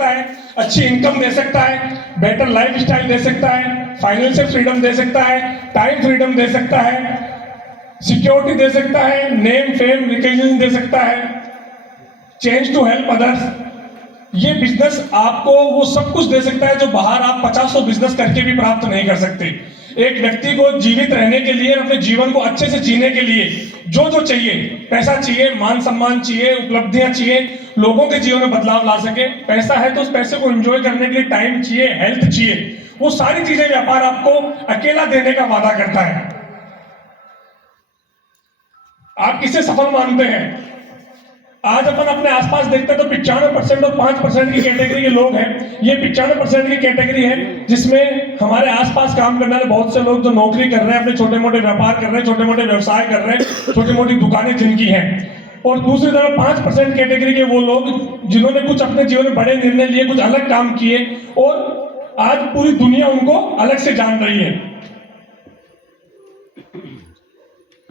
सकता है, अच्छी इनकम दे सकता है, बेटर लाइफ स्टाइल दे सकता है, फाइनेंशियल फ्रीडम दे सकता है, टाइम फ्रीडम दे सकता है, सिक्योरिटी दे सकता है, नेम फेम रिकग्निशन दे सकता है, चेंज टू हेल्प अदर्स। ये बिजनेस आपको वो सब कुछ दे सकता है जो बाहर आप 50 बिजनेस करके भी प्राप्त नहीं कर सकते। एक व्यक्ति को जीवित रहने के लिए, अपने जीवन को अच्छे से जीने के लिए जो जो चाहिए, पैसा चाहिए, मान सम्मान चाहिए, उपलब्धियां चाहिए, लोगों के जीवन में बदलाव ला सके, पैसा है तो उस पैसे को एंजॉय करने के लिए टाइम चाहिए, हेल्थ चाहिए, वो सारी चीजें व्यापार आपको अकेला देने का वादा करता है। आप किसे सफल मानते हैं? आज अपन अपने आसपास देखते हैं तो 95% और 5% की कैटेगरी के लोग हैं। ये 95% की कैटेगरी है जिसमें हमारे आसपास काम करने वाले बहुत से लोग जो नौकरी कर रहे हैं, अपने छोटे मोटे व्यापार कर रहे हैं, छोटे मोटे व्यवसाय कर रहे हैं, छोटी मोटी दुकानें जिनकी हैं। और दूसरी तरफ 5% कैटेगरी के वो लोग जिन्होंने कुछ अपने जीवन में बड़े निर्णय लिए, कुछ अलग काम किए और आज पूरी दुनिया उनको अलग से जान रही है।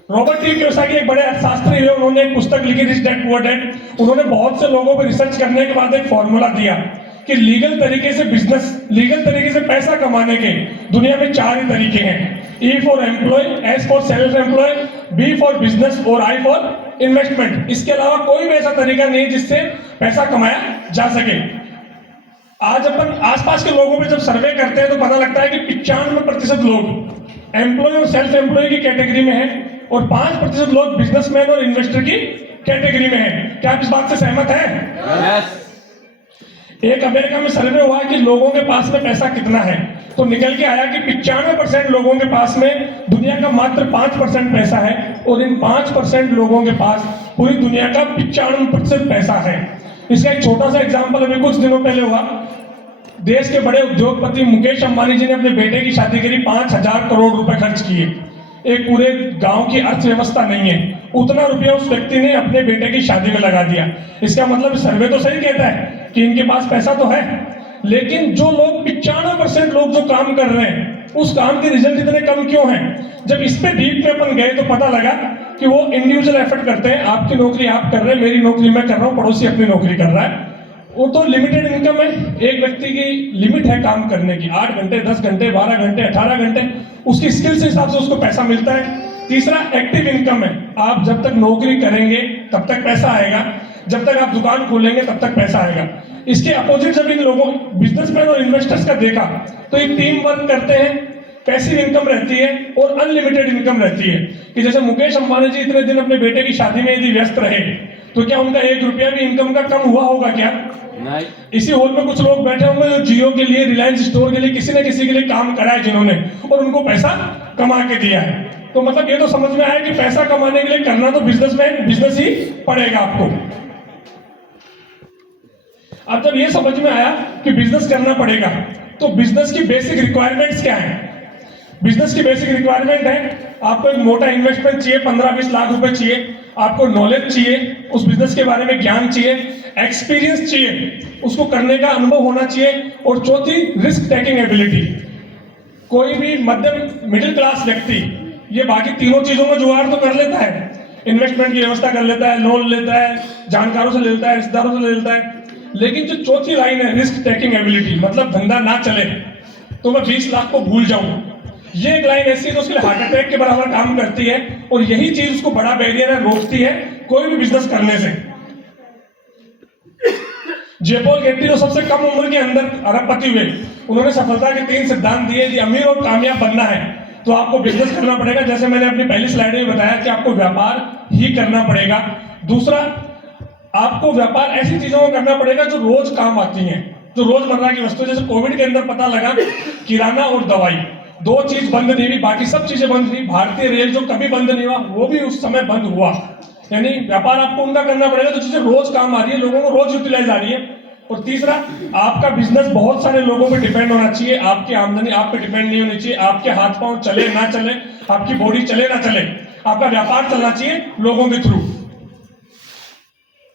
रॉबर्ट टी कियोसाकी एक बड़े अर्थशास्त्री है, उन्होंने एक पुस्तक लिखी रिच डैड पुअर डैड। उन्होंने बहुत से लोगों पर रिसर्च करने के बाद एक फॉर्मूला दिया कि लीगल तरीके से बिजनेस, लीगल तरीके से पैसा कमाने के दुनिया में 4 ही तरीके हैं। E for employ, S for self employ, B for business और I फॉर इन्वेस्टमेंट। इसके अलावा कोई भी ऐसा तरीका नहीं जिससे पैसा कमाया जा सके। आज अपन आसपास के लोगों में जब सर्वे करते हैं तो पता लगता है कि 95% लोग एम्प्लॉय और सेल्फ एम्प्लॉय की कैटेगरी में है और 5% लोग बिजनेसमैन और इन्वेस्टर की कैटेगरी में है। क्या आप इस बात से सहमत हैं? यस। एक अमेरिका में सर्वे हुआ कि लोगों के पास में पैसा कितना है, तो निकल के आया कि 95% लोगों के पास में दुनिया का मात्र 5% पैसा है और इन 5% लोगों के पास पूरी दुनिया का 95% पैसा है। इसका एक छोटा सा एग्जाम्पल अभी कुछ दिनों पहले हुआ। देश के बड़े उद्योगपति मुकेश अंबानी जी ने अपने बेटे की शादी करी, 5,000 करोड़ रुपए खर्च किए। एक पूरे गांव की अर्थव्यवस्था नहीं है, उतना रुपया उस व्यक्ति ने अपने बेटे की शादी में लगा दिया। इसका मतलब सर्वे तो सही कहता है कि इनके पास पैसा तो है, लेकिन जो लोग 95% लोग जो काम कर रहे हैं उस काम के रिजल्ट इतने कम क्यों हैं? जब इस पे डीप में अपन गए तो पता लगा कि वो इंडिविजुअल एफर्ट करते हैं। आपकी नौकरी आप कर रहे हैं, मेरी नौकरी मैं कर रहा हूँ, पड़ोसी अपनी नौकरी कर रहा है। वो तो लिमिटेड इनकम है, एक व्यक्ति की लिमिट है काम करने की, 8 घंटे, 10 घंटे, 12 घंटे, 18 घंटे, उसकी स्किल से हिसाब से उसको पैसा मिलता है। तीसरा एक्टिव इनकम है, आप जब तक नौकरी करेंगे तब तक पैसा आएगा, जब तक आप दुकान खोलेंगे तब तक पैसा आएगा। इसके अपोजिट जब इन लोगों बिजनेसमैन और इन्वेस्टर्स का देखा तो ये टीम वर्क करते हैं, पैसिव इनकम रहती है और अनलिमिटेड इनकम रहती है। कि जैसे मुकेश अंबानी जी इतने दिन अपने बेटे की शादी में यदि व्यस्त रहे तो क्या उनका 1 रुपया भी इनकम का कम हुआ होगा क्या? नहीं। इसी हॉल में कुछ लोग बैठे होंगे जो जियो के लिए, रिलायंस स्टोर के लिए, किसी न किसी के लिए काम करा है जिन्होंने, और उनको पैसा कमा के दिया है। तो मतलब ये तो समझ में आया कि पैसा कमाने के लिए करना तो बिजनेस ही पड़ेगा आपको। अब जब ये समझ में आया कि बिजनेस करना पड़ेगा तो बिजनेस की बेसिक रिक्वायरमेंट्स क्या है? बिजनेस की बेसिक रिक्वायरमेंट है आपको एक मोटा इन्वेस्टमेंट चाहिए, 15-20 लाख रुपए चाहिए, आपको नॉलेज चाहिए, उस बिजनेस के बारे में ज्ञान चाहिए, एक्सपीरियंस चाहिए, उसको करने का अनुभव होना चाहिए, और चौथी रिस्क टेकिंग एबिलिटी। कोई भी मध्यम मिडिल क्लास व्यक्ति ये बाकी तीनों चीजों में जुगाड़ तो कर लेता है, इन्वेस्टमेंट की व्यवस्था कर लेता है, लोन लेता है, जानकारों से ले लेता है, रिश्तेदारों से ले लेता है, लेकिन जो चौथी लाइन है रिस्क टेकिंग एबिलिटी, मतलब धंधा ना चले तो मैं 20 लाख को भूल जाऊं, ये एक लाइन ऐसी है तो उसके लिए हार्ट अटैक के बराबर काम करती है, और यही चीज उसको बड़ा बैरियर है, रोकती है कोई भी बिजनेस करने से। जेपॉल गेट्टी जो सबसे कम उम्र के अंदर अरबपति हुए, उन्होंने सफलता के 3 सिद्धांत दिए कि अमीर और कामयाब बनना है तो आपको बिजनेस करना पड़ेगा। जैसे मैंने अपनी पहली स्लाइड में बताया कि आपको व्यापार ही करना पड़ेगा। दूसरा, आपको व्यापार ऐसी चीजों को करना पड़ेगा जो रोज काम आती हैं, जो रोजमर्रा की वस्तु। जैसे कोविड के अंदर पता लगा किराना और दवाई 2 चीज बंद नहीं हुई, बाकी सब चीजें बंद हुई। भारतीय रेल जो कभी बंद नहीं हुआ वो भी उस समय बंद हुआ। यानी व्यापार आपको उनका करना पड़ेगा जो चीजें रोज काम आ रही है, लोगों को रोज यूटिलाइज आ रही है। और तीसरा, आपका बिजनेस बहुत सारे लोगों पे डिपेंड होना चाहिए, आपकी आमदनी आप पे डिपेंड नहीं होनी चाहिए। आपके हाथ पांव चले ना चले, आपकी बॉडी चले ना चले, आपका व्यापार चलना चाहिए लोगों के थ्रू।